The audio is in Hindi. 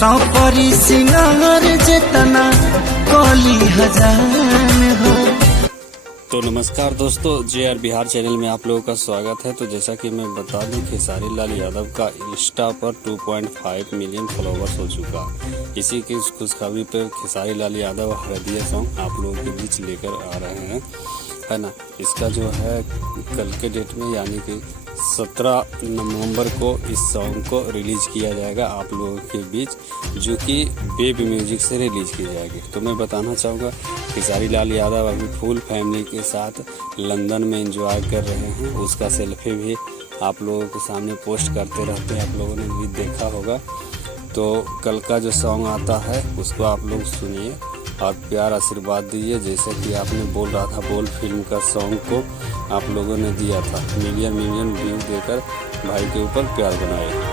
सौपरी सिंगार जितना कोली हजान हो। तो नमस्कार दोस्तों, JR बिहार चैनल में आप लोगों का स्वागत है। तो जैसा कि मैं बता दूं, खेसारी लाल यादव का इंस्टा पर 2.5 मिलियन फॉलोवर्स हो चुका। इसी की खुशखबरी पर खेसारी लाल यादव हृदय सॉन्ग आप लोगों के बीच लेकर आ रहे हैं, है ना। इसका जो है कल के डेट में यानी कि 17 नवंबर को इस सॉन्ग को रिलीज किया जाएगा आप लोगों के बीच, जो कि बेबी म्यूजिक से रिलीज की जाएगी। तो मैं बताना चाहूँगा, खेसारी लाल यादव अभी फुल फैमिली के साथ लंदन में एंजॉय कर रहे हैं। उसका सेल्फी भी आप लोगों के सामने पोस्ट करते रहते हैं, आप लोगों ने भी देखा होगा। तो कल का जो सॉन्ग आता है उसको आप लोग सुनिए और प्यार आशीर्वाद दीजिए, जैसे कि आपने बोल रहा था बोल फिल्म का सॉन्ग को आप लोगों ने दिया था। मिलियन व्यू देकर भाई के ऊपर प्यार बनाए।